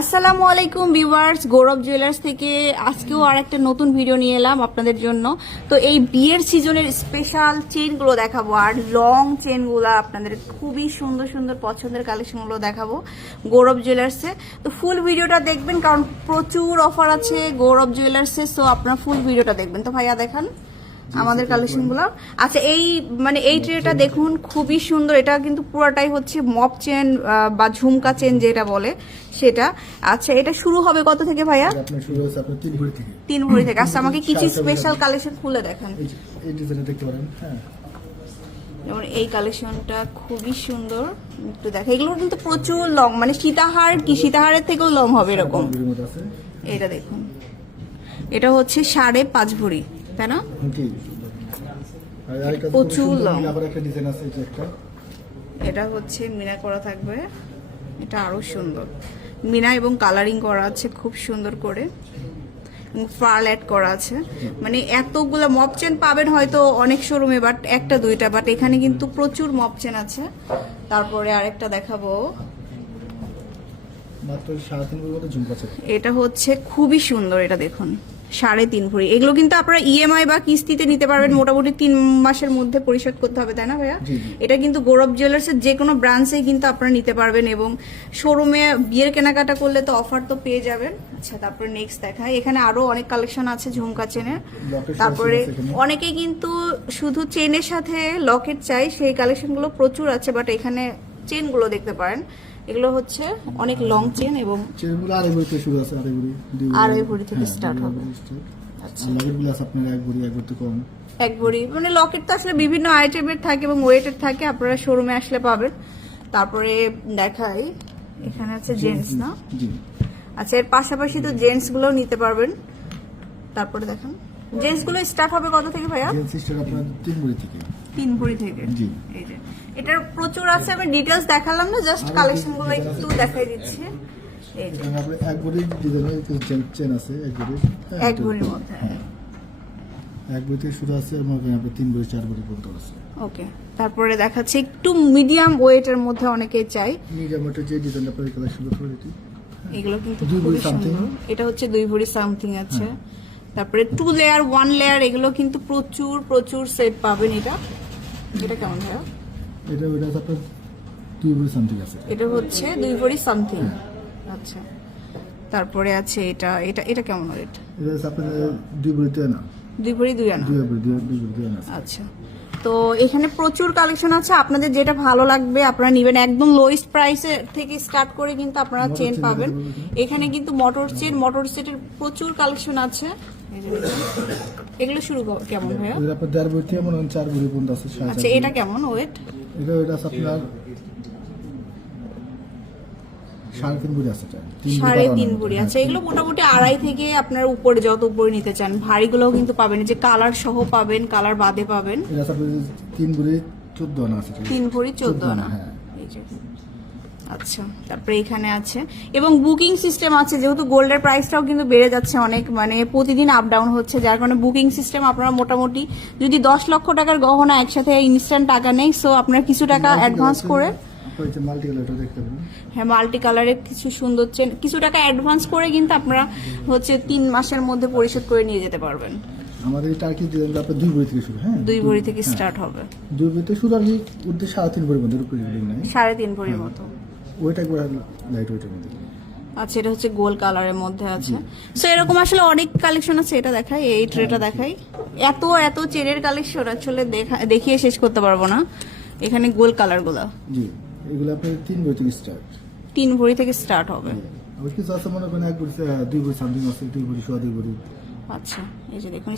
আসসালামু আলাইকুম ভিউয়ার্স, গৌরব জুয়েলার্স থেকে আজকেও আর একটা নতুন ভিডিও নিয়ে এলাম আপনাদের জন্য। তো এই বিয়ের সিজনের স্পেশাল চেনগুলো দেখাবো, আর লং চেনগুলো আপনাদের খুবই সুন্দর সুন্দর পছন্দের কালেকশনগুলো দেখাবো গৌরব জুয়েলার্সে। তো ফুল ভিডিওটা দেখবেন, কারণ প্রচুর অফার আছে গৌরব জুয়েলার্সে। সো আপনারা ফুল ভিডিওটা দেখবেন। তো ভাইয়া দেখান আমাদের কালেকশনগুলো। আচ্ছা, এই ট্রেটা দেখুন, খুবই সুন্দর। এটা কিন্তু পুরোটাই হচ্ছে মপ চেন বা ঝুমকা চেন যেটা বলে সেটা। আচ্ছা, এটা শুরু হবে কত থেকে ভাইয়া? আপনার শুরু হচ্ছে আপনার 3 ভরি থেকে। 3 ভরি থেকে। আচ্ছা, আমাকে কিছু স্পেশাল কালেকশন খুলে দেখান। এই ডিজাইনটা দেখতে পারেন। হ্যাঁ, যেমন এই কালেকশনটা খুবই সুন্দর, একটু দেখা। এগুলো কিন্তু প্রচুর লং, মানে সীতাহারের থেকেও লং হবে এরকম। এটা দেখুন, এটা হচ্ছে 5.5 ভরি, তাই না? প্রচুর লং। এটা হচ্ছে মিনা করা থাকবে, এটা আরো সুন্দর। মিনা এবং কালারিং করা আছে খুব সুন্দর করে, পার্ল অ্যাড করা আছে। মানে এতগুলো মপ চেন পাবেন হয়তো অনেক শোরুমে, বাট একটা দুইটা, বাট এখানে কিন্তু প্রচুর মপ চেন আছে। তারপরে আরেকটা দেখাবো, এটা হচ্ছে খুবই সুন্দর। এটা দেখুন, 3.5 ভরি। এগুলো কিন্তু আপনারা ইএমআই বা কিস্তিতে নিতে পারবেন, মোটামুটি 3 মাসের মধ্যে পরিশোধ করতে হবে, তাই না ভাইয়া? এটা কিন্তু গৌরব জুয়েলার্সের যে কোনো ব্রাঞ্চেই কিন্তু আপনারা নিতে পারবেন, এবং শোরুমে বিয়ের কেনাকাটা করলে তো অফার তো পেয়ে যাবেন। আচ্ছা, তারপরে নেক্সট দেখায়, এখানে আরো অনেক কালেকশন আছে ঝুমকা চেনের। তারপরে অনেকেই কিন্তু শুধু চেনের সাথে লকেট চাই, সেই কালেকশনগুলো প্রচুর আছে। বাট এখানে চেনগুলো দেখতে পারেন, এগুলো হচ্ছে অনেক লং চেন, এবং চেনগুলো আড়াই ভরি থেকে শুরু আছে। আড়াই ভরি থেকে স্টার্ট হবে। আচ্ছা, লকেটগুলো আছে আপনার 1 ভরি, 1 ভরি থেকে কম। 1 ভরি মানে লকেট তো আসলে বিভিন্ন আইটেমের থাকে এবং ওয়েটের থাকে, আপনারা শোরুমে আসলে পাবেন। তারপরে দেখাই, এখানে আছে জেন্টস, না? জি। আচ্ছা, এর পাশাপাশি তো জেন্টস গুলোও নিতে পারবেন। তারপরে দেখেন, জেন্টস গুলো স্টার্ট হবে কত থেকে ভাইয়া? জেন্টস স্টার্ট আপনার 3 ভরি থেকে। 3 ভরি থেকে। জি। এই যে এটার প্রচুর আছে, আমি ডিটেইলস দেখালাম না, জাস্ট কালেকশন গুলো একটু দেখাই দিচ্ছি। এই যে আপনার 1 ভরি ডিজাইনের চেন আছে, 1 ভরি। 1 ভরির মধ্যে। 1 ভরি থেকে শুরু আছে, এবং আপনার 3 ভরি 4 ভরি পর্যন্ত আছে। ওকে, তারপরে দেখাচ্ছি একটু মিডিয়াম ওয়েটের মধ্যে অনেকেই চাই। মিডিয়াম ওয়েটের যে ডিজাইনটা আপনার কালেকশন করতে পারি, এগুলো কিন্তু খুবই সুন্দর। এটা হচ্ছে 2 ভরি সামথিং আছে। তারপরে 2 লেয়ার 1 লেয়ার, এগুলো কিন্তু প্রচুর প্রচুর সেট পাবেন। এটা কেমন ভাইয়া? এটা আপনার 2 ভরি সামথিং আছে। এটা হচ্ছে 2 ভরি সামথিং। আচ্ছা, তারপরে আছে এটা এটা এটা কেমন রেট? এটা আপনার 2 ভরিতে না, 2 ভরি 2 আনা। 2 ভরি 2 আনা। আচ্ছা, তো এখানে প্রচুর কালেকশন আছে, আপনাদের যেটা ভালো লাগবে আপনারা নেবেন। একদম লোয়েস্ট প্রাইসে থেকে স্টার্ট করে কিন্তু আপনারা চেন পাবেন। এখানে কিন্তু মোটর সেটের প্রচুর কালেকশন আছে। এগুলো শুরু কেমন ভাইয়া? এটা আপনার 1.5 ভরি থেকে মনে হয় 4 ভরি পর্যন্ত আছে। আচ্ছা, এটা কেমন ওয়েট? এটা আছে আপনার 3.5 ভরি আছে। 3.5 ভরি। আচ্ছা, এগুলো মোটামুটি আড়াই থেকে আপনার উপরে যত উপরে নিতে চান। ভারীগুলোও কিন্তু পাবেন, যে কালার সহ পাবেন, কালার বাদে পাবেন। এটা আপনার 3 ভরি 14 আনা আছে। 3 ভরি 14 আনা। এই যে আচ্ছা, তারপরে এখানে আছে, এবং বুকিং সিস্টেম আছে। যেহেতু গোল্ডের প্রাইসটাও কিন্তু বেড়ে যাচ্ছে অনেক, মানে প্রতিদিন আপ ডাউন হচ্ছে, যার কারণে বুকিং সিস্টেম আপনারা মোটামুটি যদি 10 লক্ষ টাকার গহনা একসাথে ইনস্ট্যান্ট টাকা নেই, সো আপনারা কিছু টাকা অ্যাডভান্স করে, হ্যাঁ মাল্টি কালারের কিছু সুন্দর চেন, কিছু টাকা অ্যাডভান্স করে কিন্তু আপনারা হচ্ছে 3 মাসের মধ্যে পরিশোধ করে নিয়ে যেতে পারবেন। আমাদের এই টার্কি ডিজাইনটা আপনার 2 ভরি থেকে শুরু। হ্যাঁ, 2 ভরি থেকে স্টার্ট হবে। 2 ভরি থেকে শুরু, আর কি উদ্দেশ্য 3.5 ভরির মধ্যে উপরে নাই, 3.5 ভরির মতো। ওইটা একবার লাইট ওয়েটের মধ্যে। আচ্ছা, এটা হচ্ছে গোল কালারের মধ্যে আছে। সো এরকম আসলে অনেক কালেকশন আছে। এটা দেখাই, এই ট্রেটা দেখাই। এত চেনের কালেকশন আসলে দেখিয়ে শেষ করতে পারবো না। এখানে গোল কালার গুলা, জি, এগুলো আপনার 3 ভরি থেকে স্টার্ট। 3 ভরি থেকে স্টার্ট হবে। আবার কিছু আছে মনে করেন 1 ভরি 2 ভরি সামথিং আছে, 2 ভরি 2 ভরি। আচ্ছা, এই যে দেখুন